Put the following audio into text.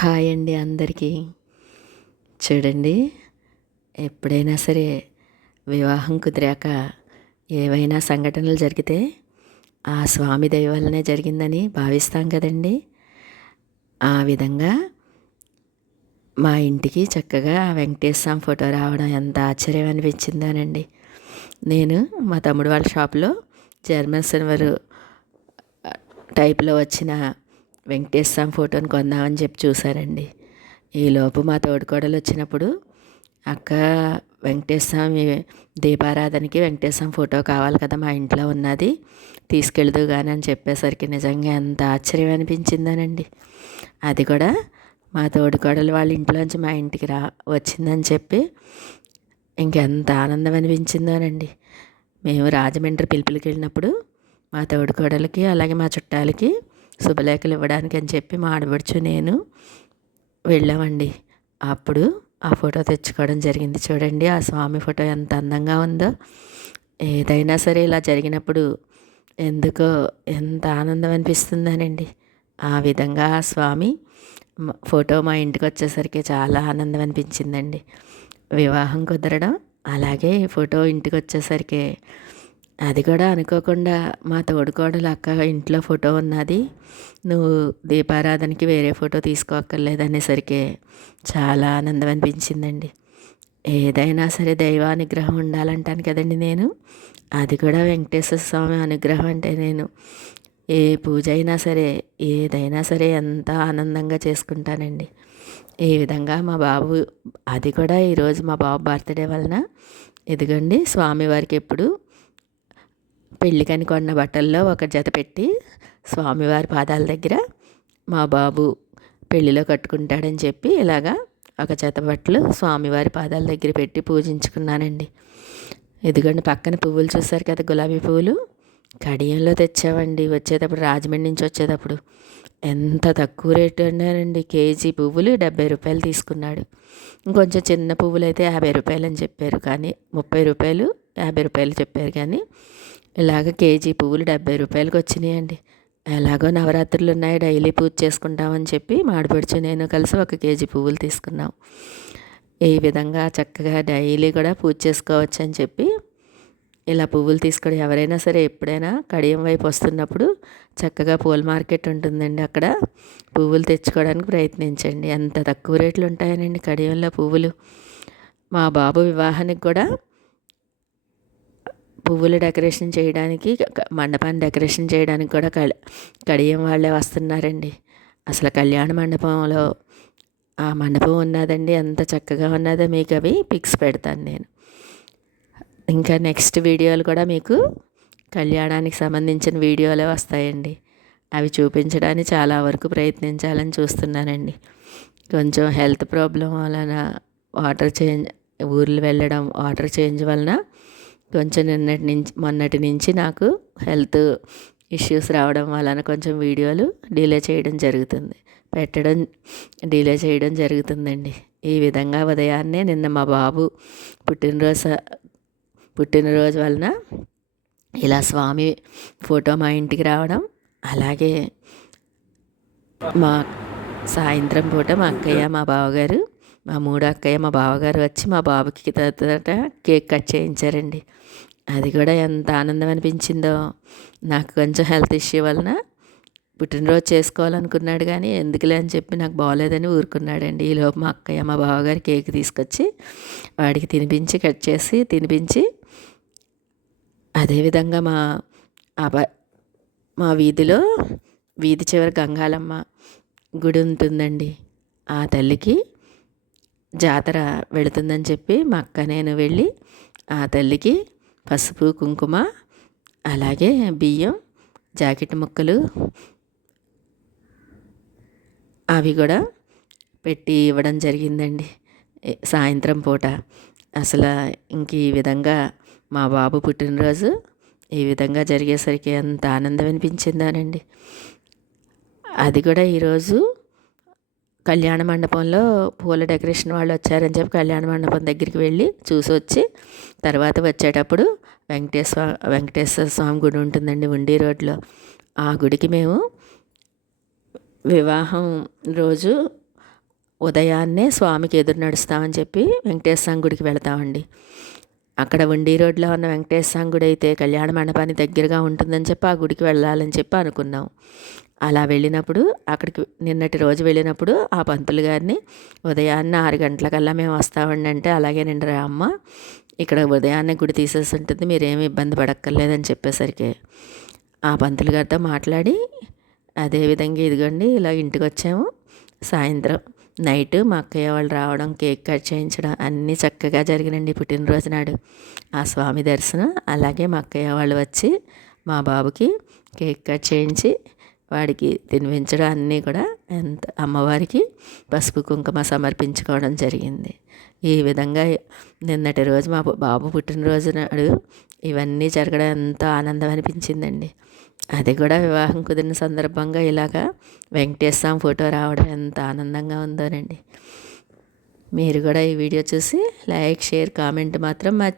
Hi అండి అందరికీ. చూడండి ఎప్పుడైనా సరే వివాహం కుదిరాక ఏవైనా సంఘటనలు జరిగితే ఆ స్వామి దయ వల్లనే జరిగిందని భావిస్తాం కదండి. ఆ విధంగా మా ఇంటికి చక్కగా వెంకటేశ్వర స్వామి ఫోటో రావడం ఎంత ఆశ్చర్యం అనిపించిందోనండి. నేను మా తమ్ముడు వాళ్ళ షాప్లో జర్మన్ సిల్వర్ టైప్లో వచ్చిన వెంకటేశ్వర స్వామి ఫోటోని కొందామని చెప్పి చూశారండి. ఈలోపు మా తోడుకోడలు వచ్చినప్పుడు అక్క వెంకటేశ్వర స్వామి దీపారాధనకి వెంకటేశ్వర స్వామి ఫోటో కావాలి కదా మా ఇంట్లో ఉన్నది తీసుకెళ్దు కానీ అని చెప్పేసరికి నిజంగా ఎంత ఆశ్చర్యం అనిపించిందనండి. అది కూడా మా తోడుకోడలు వాళ్ళ ఇంట్లోంచి మా ఇంటికి రా వచ్చిందని చెప్పి ఇంకెంత ఆనందం అనిపించిందోనండి. మేము రాజమండ్రి పిలుపులకి వెళ్ళినప్పుడు మా తోడుకోడలకి అలాగే మా చుట్టాలకి శుభలేఖలు ఇవ్వడానికి అని చెప్పి మా ఆడబడుచు నేను వెళ్ళామండి. అప్పుడు ఆ ఫోటో తెచ్చుకోవడం జరిగింది. చూడండి ఆ స్వామి ఫోటో ఎంత అందంగా ఉందో. ఏదైనా సరే ఇలా జరిగినప్పుడు ఎందుకో ఎంత ఆనందం అనిపిస్తుందనండి. ఆ విధంగా ఆ స్వామి ఫోటో మా ఇంటికి వచ్చేసరికి చాలా ఆనందం అనిపించిందండి. వివాహం కుదరడం అలాగే ఫోటో ఇంటికి వచ్చేసరికి అది కూడా అనుకోకుండా మా తోడుకోడలు అక్క ఇంట్లో ఫోటో ఉన్నది. నువ్వు దీపారాధనకి వేరే ఫోటో తీసుకోక్కర్లేదు అనేసరికి చాలా ఆనందం అనిపించిందండి. ఏదైనా సరే దైవానుగ్రహం ఉండాలంటాను కదండి నేను. అది కూడా వెంకటేశ్వర స్వామి అనుగ్రహం అంటే నేను. ఏ పూజ అయినా సరే ఏదైనా సరే ఎంత ఆనందంగా చేసుకుంటానండి. ఈ విధంగా మా బాబు అది కూడా ఈరోజు మా బాబు బర్త్డే వలన. ఇదిగోండి స్వామివారికి ఎప్పుడు పెళ్ళికని కొన్న బట్టల్లో ఒక జత పెట్టి స్వామివారి పాదాల దగ్గర మా బాబు పెళ్ళిలో కట్టుకుంటాడని చెప్పి ఇలాగా ఒక జత బట్టలు స్వామివారి పాదాల దగ్గర పెట్టి పూజించుకున్నానండి. ఇదిగోండి పక్కన పువ్వులు చూస్తారు కదా గులాబీ పువ్వులు. కడియంలో తెచ్చామండి వచ్చేటప్పుడు రాజమండ్రి నుంచి వచ్చేటప్పుడు. ఎంత తక్కువ రేటు అన్నారండి. కేజీ పువ్వులు డెబ్బై రూపాయలు తీసుకున్నాడు. ఇంకొంచెం చిన్న పువ్వులు అయితే యాభై రూపాయలు అని చెప్పారు. కానీ ముప్పై రూపాయలు యాభై రూపాయలు చెప్పారు. కానీ ఇలాగ కేజీ పువ్వులు డెబ్బై రూపాయలకి వచ్చినాయండి. ఎలాగో నవరాత్రులు ఉన్నాయి డైలీ పూజ చేసుకుంటామని చెప్పి మాడిపడుచు నేను కలిసి ఒక కేజీ పువ్వులు తీసుకున్నాం. ఈ విధంగా చక్కగా డైలీ కూడా పూజ చేసుకోవచ్చు అని చెప్పి ఇలా పువ్వులు తీసుకోవడం ఎవరైనా సరే ఎప్పుడైనా కడియం వైపు వస్తున్నప్పుడు చక్కగా పూల మార్కెట్ ఉంటుందండి అక్కడ. పువ్వులు తెచ్చుకోవడానికి ప్రయత్నించండి. ఎంత తక్కువ రేట్లు ఉంటాయనండి కడియంలో పువ్వులు. మా బాబు వివాహానికి కూడా పువ్వులు డెకరేషన్ చేయడానికి మండపాన్ని డెకరేషన్ చేయడానికి కూడా కడియం వాళ్ళే వస్తున్నారండి. అసలు కళ్యాణ మండపంలో ఆ మండపం ఉన్నదండి ఎంత చక్కగా ఉన్నదో మీకు అవి పిక్స్ పెడతాను నేను. ఇంకా నెక్స్ట్ వీడియోలు కూడా మీకు కళ్యాణానికి సంబంధించిన వీడియోలే వస్తాయండి. అవి చూపించడానికి చాలా వరకు ప్రయత్నించాలని చూస్తున్నానండి. కొంచెం హెల్త్ ప్రాబ్లం వలన వాటర్ చేంజ్ ఊర్లు వెళ్ళడం వాటర్ చేంజ్ వలన కొంచెం నిన్నటి నుంచి మొన్నటి నుంచి నాకు హెల్త్ ఇష్యూస్ రావడం వలన కొంచెం వీడియోలు డిలే చేయడం జరుగుతుంది. పెట్టడం డిలే చేయడం జరుగుతుందండి. ఈ విధంగా ఉదయాన్నే నిన్న మా బాబు పుట్టినరోజు పుట్టినరోజు వలన ఇలా స్వామి ఫోటో మా ఇంటికి రావడం అలాగే మా సాయంత్రం పూట మా అక్కయ్య మా బావగారు మా మూడో అక్కయ్య మా బావగారు వచ్చి మా బాబుకి తర్వాత కేక్ కట్ చేయించారండి. అది కూడా ఎంత ఆనందం అనిపించిందో. నాకు కొంచెం హెల్త్ ఇష్యూ వలన పుట్టినరోజు చేసుకోవాలనుకున్నాడు కానీ ఎందుకులే అని చెప్పి నాకు బాగోలేదని ఊరుకున్నాడండి. ఈలోపు మా అక్కయ్య మా బావగారు కేక్ తీసుకొచ్చి వాడికి తినిపించి కట్ చేసి తినిపించి అదేవిధంగా మా మా వీధిలో వీధి చివరి గంగాలమ్మ గుడి ఉంటుందండి. ఆ తల్లికి జాతర వెళుతుందని చెప్పి మా అక్క నేను వెళ్ళి ఆ తల్లికి పసుపు కుంకుమ అలాగే బియ్యం జాకెట్ ముక్కలు అవి కూడా పెట్టి ఇవ్వడం జరిగిందండి. సాయంత్రం పూట. అసలు ఇంక ఈ విధంగా మా బాబు పుట్టినరోజు ఈ విధంగా జరిగేసరికి ఎంత ఆనందం అనిపించిందానండి అది కూడా ఈరోజు కళ్యాణ మండపంలో పూల డెకరేషన్ వాళ్ళు వచ్చారని చెప్పి కళ్యాణ మండపం దగ్గరికి వెళ్ళి చూసి వచ్చి తర్వాత వచ్చేటప్పుడు వెంకటేశ్వర వెంకటేశ్వర స్వామి గుడి ఉంటుందండి ఉండి రోడ్లో. ఆ గుడికి మేము వివాహం రోజు ఉదయాన్నే స్వామికి ఎదురు నడుస్తామని చెప్పి వెంకటేశ్వర స్వామి గుడికి వెళతామండి. అక్కడ ఉండి రోడ్లో ఉన్న వెంకటేశ్వర స్వామి గుడి అయితే కళ్యాణ మండపానికి దగ్గరగా ఉంటుందని చెప్పి ఆ గుడికి వెళ్ళాలని చెప్పి అనుకున్నాం. అలా వెళ్ళినప్పుడు అక్కడికి నిన్నటి రోజు వెళ్ళినప్పుడు ఆ పంతులు గారిని ఉదయాన్నే ఆరు గంటలకల్లా మేము వస్తామండి అంటే అలాగే నిండరా అమ్మ ఇక్కడ ఉదయాన్నే గుడి తీసేసి ఉంటుంది మీరేమి ఇబ్బంది పడక్కర్లేదని చెప్పేసరికి ఆ పంతులు గారితో మాట్లాడి అదేవిధంగా ఇదిగోండి ఇలా ఇంటికి వచ్చాము సాయంత్రం నైట్ మా అక్కయ్య వాళ్ళు రావడం కేక్ కట్ చేయించడం అన్నీ చక్కగా జరిగినండి పుట్టినరోజు నాడు. ఆ స్వామి దర్శనం అలాగే మా అక్కయ్య వాళ్ళు వచ్చి మా బాబుకి కేక్ కట్ చేయించి వాడికి తినిపించడం అన్నీ కూడా ఎంత అమ్మవారికి పసుపు కుంకుమ సమర్పించుకోవడం జరిగింది. ఈ విధంగా నిన్నటి రోజు మా బాబు పుట్టినరోజు నాడు ఇవన్నీ జరగడం ఎంతో ఆనందం అనిపించిందండి. అది కూడా వివాహం కుదిరిన సందర్భంగా ఇలాగా వెంకటేశ్వర ఫోటో రావడం ఎంత ఆనందంగా ఉందోనండి. మీరు కూడా ఈ వీడియో చూసి లైక్ షేర్ కామెంట్ మాత్రం మర్చి